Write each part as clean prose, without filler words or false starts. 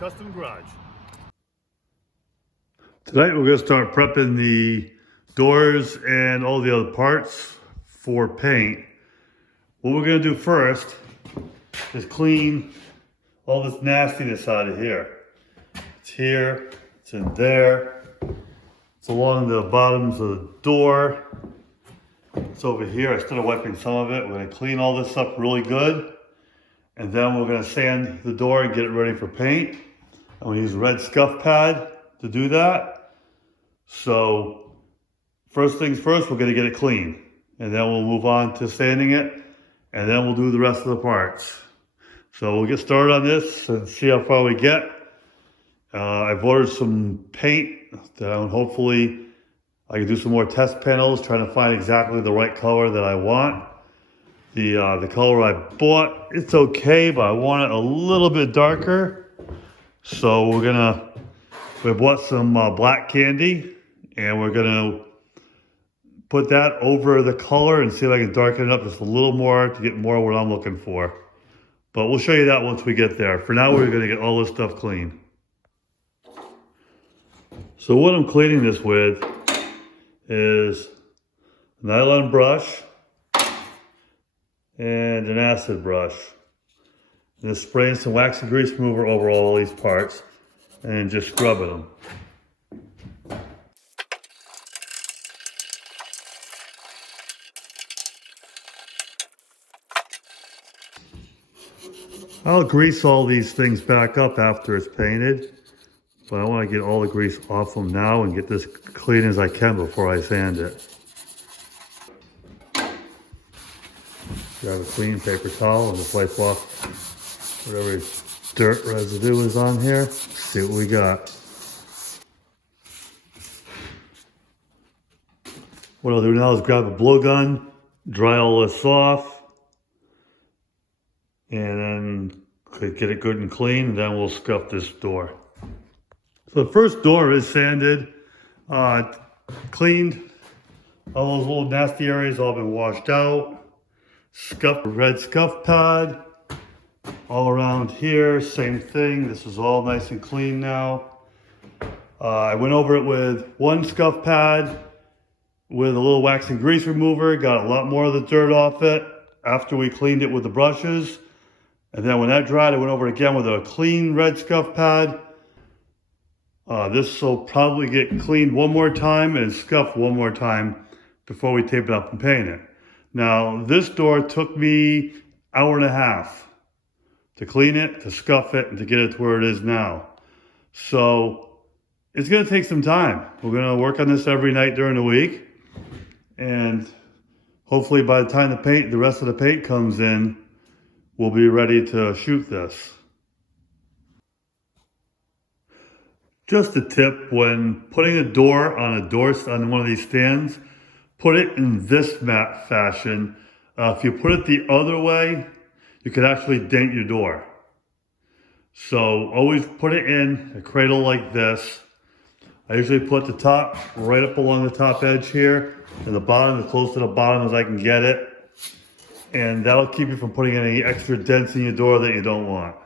Custom Garage. Tonight we're going to start prepping the doors and all the other parts for paint. What we're going to do first is clean all this nastiness out of here. It's here, it's in there, it's along the bottoms of the door, it's over here. I started wiping some of it. We're going to clean all this up really good, and then we're going to sand the door and get it ready for paint. I'm going to use a red scuff pad to do that. So first things first, we're going to get it clean, and then we'll move on to sanding it, and then we'll do the rest of the parts. So we'll get started on this and see how far we get. I've ordered some paint that hopefully I can do some more test panels, trying to find exactly the right color that I want. The color I bought, it's okay, but I want it a little bit darker. So we bought some black candy, and we're gonna put that over the color and see if I can darken it up just a little more to get more of what I'm looking for. But we'll show you that once we get there. For now, we're gonna get all this stuff clean. So what I'm cleaning this with is a nylon brush and an acid brush. And just spraying some wax and grease remover over all these parts and just scrubbing them. I'll grease all these things back up after it's painted, but I want to get all the grease off them now and get this clean as I can before I sand it. Grab a clean paper towel and just wipe off whatever dirt residue is on here. Let's see what we got. What I'll do now is grab a blowgun, dry all this off, and then get it good and clean, and then we'll scuff this door. So the first door is sanded, cleaned. All those little nasty areas all been washed out. Scuffed red scuff pad. All around here, same thing. This is all nice and clean now. I went over it with one scuff pad with a little wax and grease remover. Got a lot more of the dirt off it after we cleaned it with the brushes. And then when that dried, I went over it again with a clean red scuff pad. This will probably get cleaned one more time and scuffed one more time before we tape it up and paint it. Now, this door took me an hour and a half to clean it, to scuff it, and to get it to where it is now. So it's going to take some time. We're going to work on this every night during the week. And hopefully by the time the rest of the paint comes in, we'll be ready to shoot this. Just a tip, when putting a door on one of these stands, put it in this mat fashion. If you put it the other way, you could actually dent your door. So always put it in a cradle like this. I usually put the top right up along the top edge here, and the bottom as close to the bottom as I can get it. And that'll keep you from putting any extra dents in your door that you don't want.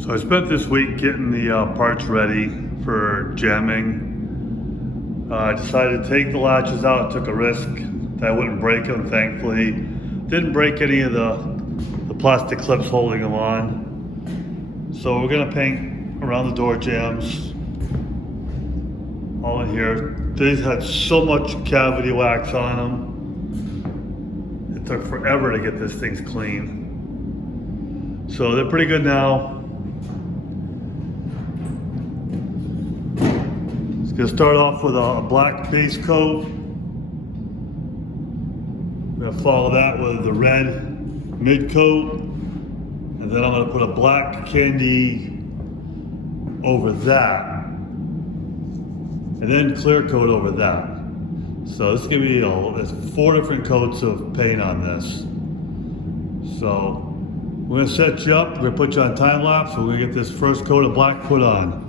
So I spent this week getting the parts ready for jamming. I decided to take the latches out, took a risk that I wouldn't break them, thankfully. Didn't break any of the plastic clips holding them on. So we're gonna paint around the door jambs, all in here. These had so much cavity wax on them. It took forever to get this thing clean. So they're pretty good now. It's gonna start off with a black base coat. I'm gonna follow that with the red mid coat. And then I'm gonna put a black candy over that. And then clear coat over that. So this is gonna be there's 4 different coats of paint on this. So we're gonna set you up, we're gonna put you on time lapse, we're gonna get this first coat of black put on.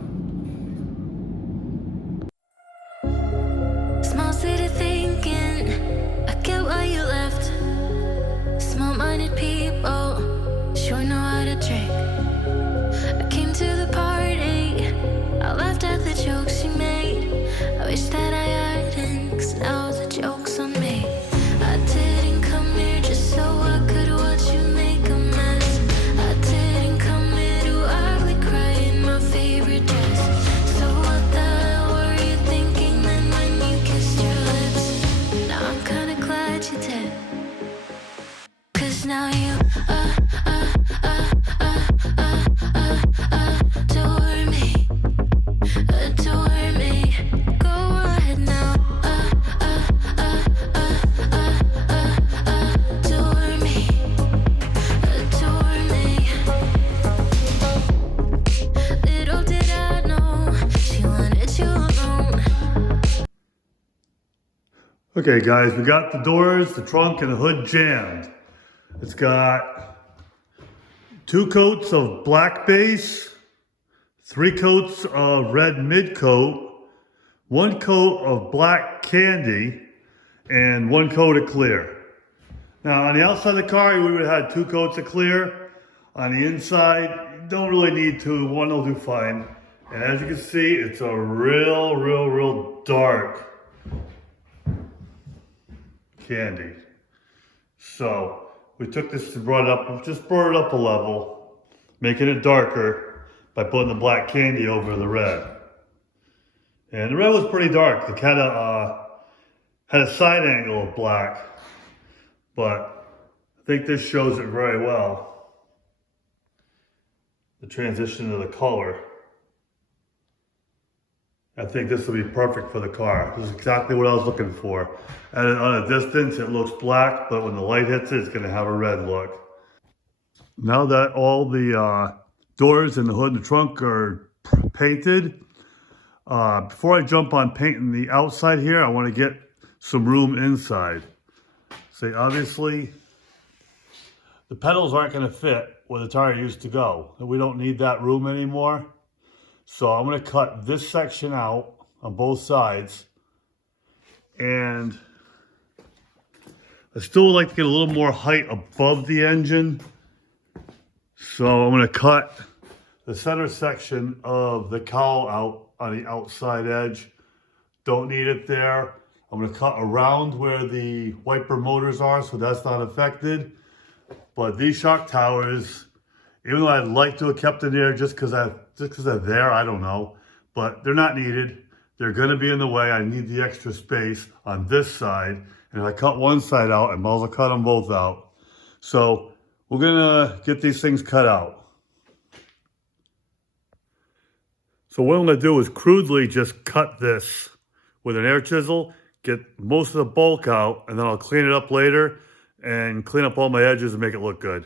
Small city thinking, I get why you left. Small-minded people, sure Okay guys, we got the doors, the trunk, and the hood jammed. It's got 2 coats of black base, 3 coats of red mid coat, 1 coat of black candy, and 1 coat of clear. Now on the outside of the car, we would have had 2 coats of clear. On the inside, you don't really need to, 1 will do fine. And as you can see, it's a real dark candy. So we took this and brought it up a level, making it darker by putting the black candy over the red. And the red was pretty dark. It kind of had a side angle of black, but I think this shows it very well. The transition of the color. I think this will be perfect for the car. This is exactly what I was looking for. And on a distance, it looks black, but when the light hits it, it's going to have a red look. Now that all the doors and the hood and the trunk are painted, before I jump on painting the outside here, I want to get some room inside. See, obviously, the pedals aren't going to fit where the tire used to go. We don't need that room anymore. So I'm going to cut this section out on both sides, and I still would like to get a little more height above the engine. So I'm going to cut the center section of the cowl out on the outside edge. Don't need it there. I'm going to cut around where the wiper motors are, so that's not affected. But these shock towers, even though I'd like to have kept them there just because they're there, I don't know. But they're not needed. They're going to be in the way. I need the extra space on this side. And if I cut one side out, I might as well cut them both out. So we're going to get these things cut out. So what I'm going to do is crudely just cut this with an air chisel, get most of the bulk out, and then I'll clean it up later and clean up all my edges and make it look good.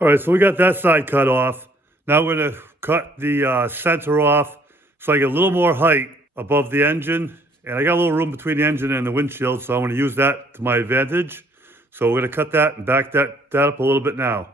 All right, so we got that side cut off. Now we're gonna cut the center off so I get a little more height above the engine. And I got a little room between the engine and the windshield, so I'm gonna use that to my advantage. So we're gonna cut that and back that up a little bit now.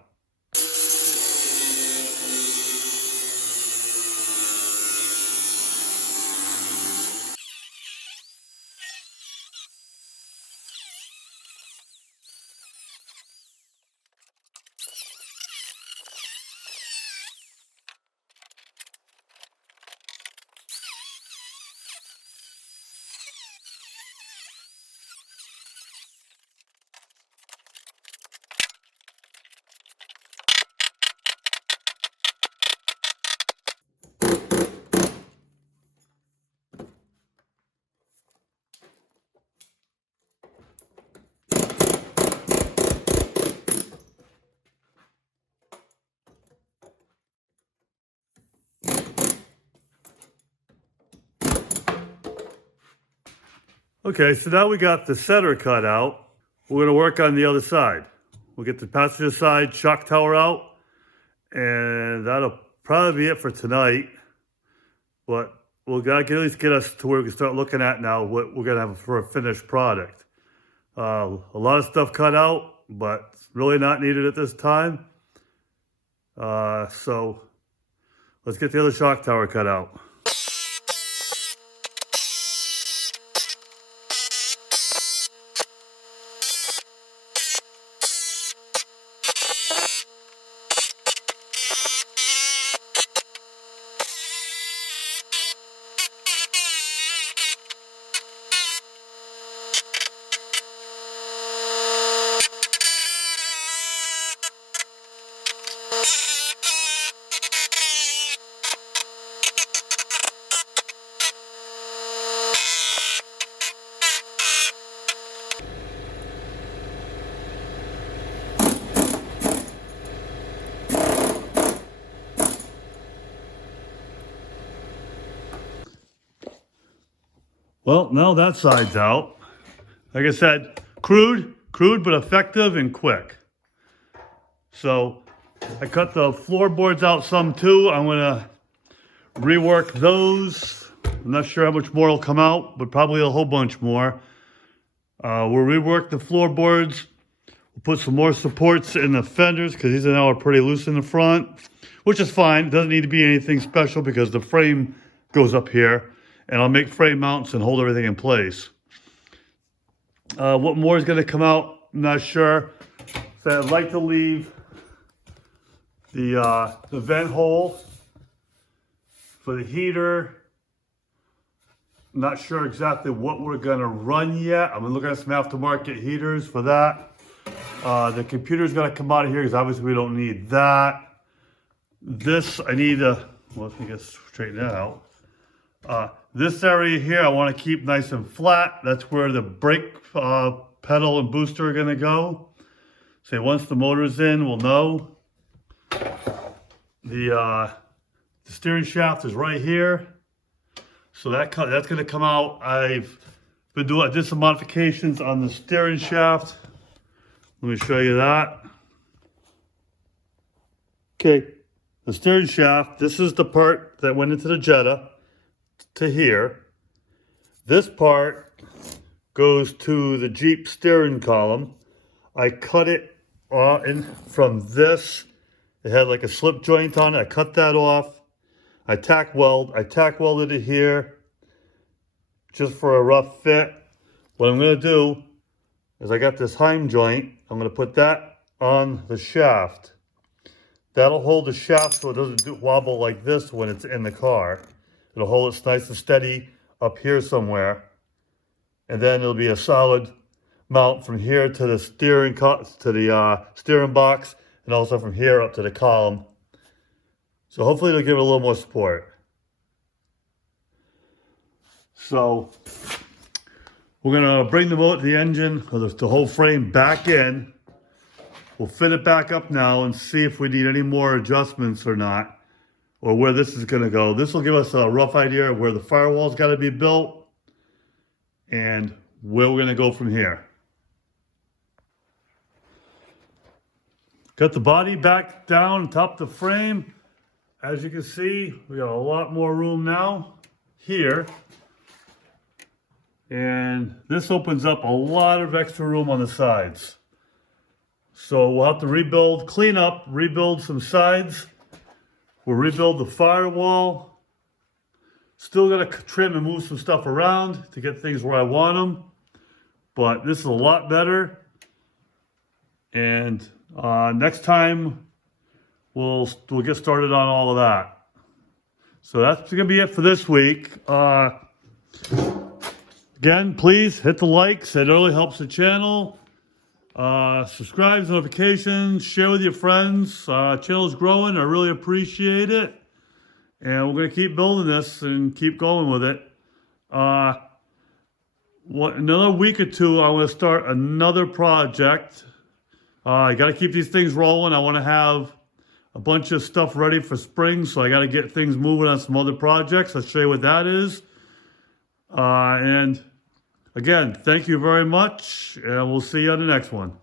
Okay, so now we got the center cut out. We're gonna work on the other side. We'll get the passenger side shock tower out, and that'll probably be it for tonight. But we'll gotta at least get us to where we can start looking at now what we're gonna have for a finished product. A lot of stuff cut out, but it's really not needed at this time. So let's get the other shock tower cut out. Well, now that side's out. Like I said, crude but effective and quick. So I cut the floorboards out some too. I'm gonna rework those. I'm not sure how much more will come out, but probably a whole bunch more. We'll rework the floorboards. We'll put some more supports in the fenders because these now are pretty loose in the front, which is fine. Doesn't need to be anything special because the frame goes up here, and I'll make frame mounts and hold everything in place. What more is going to come out? I'm not sure. So I'd like to leave the vent hole for the heater. I'm not sure exactly what we're going to run yet. I'm going to look at some aftermarket heaters for that. The computer's going to come out of here because obviously we don't need that. This, I need to, well, let me get straighten that out. This area here I want to keep nice and flat. That's where the brake pedal and booster are going to go. So once the motor's in, we'll know. The steering shaft is right here. So that's going to come out. I did some modifications on the steering shaft. Let me show you that. Okay, the steering shaft, this is the part that went into the Jetta to here. This part goes to the Jeep steering column. I cut it in from this. It had like a slip joint on it. I cut that off. I tack welded it here just for a rough fit. What I'm going to do is I got this Heim joint. I'm going to put that on the shaft. That'll hold the shaft so it doesn't wobble like this when it's in the car. It'll hold it nice and steady up here somewhere. And then it'll be a solid mount from here to the steering box, and also from here up to the column. So hopefully it'll give it a little more support. So we're gonna bring the engine, or the whole frame back in. We'll fit it back up now and see if we need any more adjustments or not, or where this is gonna go. This will give us a rough idea of where the firewall's gotta be built and where we're gonna go from here. Got the body back down top the frame. As you can see, we got a lot more room now here. And this opens up a lot of extra room on the sides. So we'll have to rebuild, clean up, rebuild some sides. We'll rebuild the firewall. Still got to trim and move some stuff around to get things where I want them. But this is a lot better. And next time, we'll get started on all of that. So that's going to be it for this week. Again, please hit the likes. It really helps the channel. Subscribe, notifications, share with your friends. Channel's growing. I really appreciate it. And we're going to keep building this and keep going with it. Another week or two, I'm going to start another project. I got to keep these things rolling. I want to have a bunch of stuff ready for spring, so I got to get things moving on some other projects. I'll show you what that is. And again, thank you very much, and we'll see you on the next one.